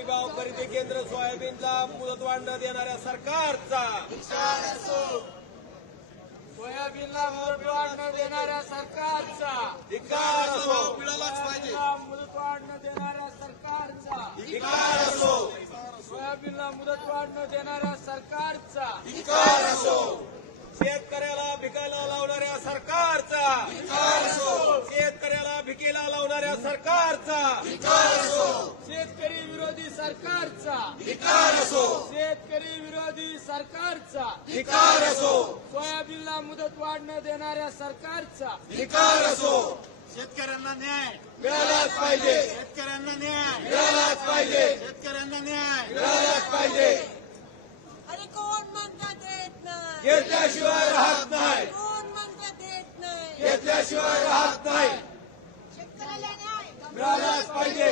हमी भाव खरेदी केंद्र सोयाबीनला मुदतवाढ न देणाऱ्या सरकारचा सोयाबीनला मुदतवाढ न देणाऱ्या सरकारचा धिक्कार असो. सोयाबीनला मुदतवाढ न देणाऱ्या सरकारचा धिक्कार असो. सोयाबीनला मुदतवाढ न देणाऱ्या सरकारचा धिक्कार असो. शेतकऱ्याला भिकायला लावणाऱ्या सरकारचा धिक्कार असो. शेतकऱ्याला भिकेला लावणाऱ्या सरकारचा धिक्कार असो. शेतकरी विरोधी सरकारचा धिक्कार असो. शेतकरी विरोधी सरकारचा धिक्कार असो. सोयाबीनला मुदतवाढ न देणाऱ्या सरकारचा धिक्कार असो. शेतकऱ्यांना न्याय मिळालाच पाहिजे. शेतकऱ्यांना न्याय मिळालाच पाहिजे. शेतकऱ्यांना न्याय मिळालाच पाहिजे. अरे कोण म्हणता देत नाही, घेतल्याशिवाय राहत नाही. कोण म्हणता देत नाही, घेतल्याशिवाय राहत नाही. शेतकऱ्याला न्याय मिळालाच पाहिजे.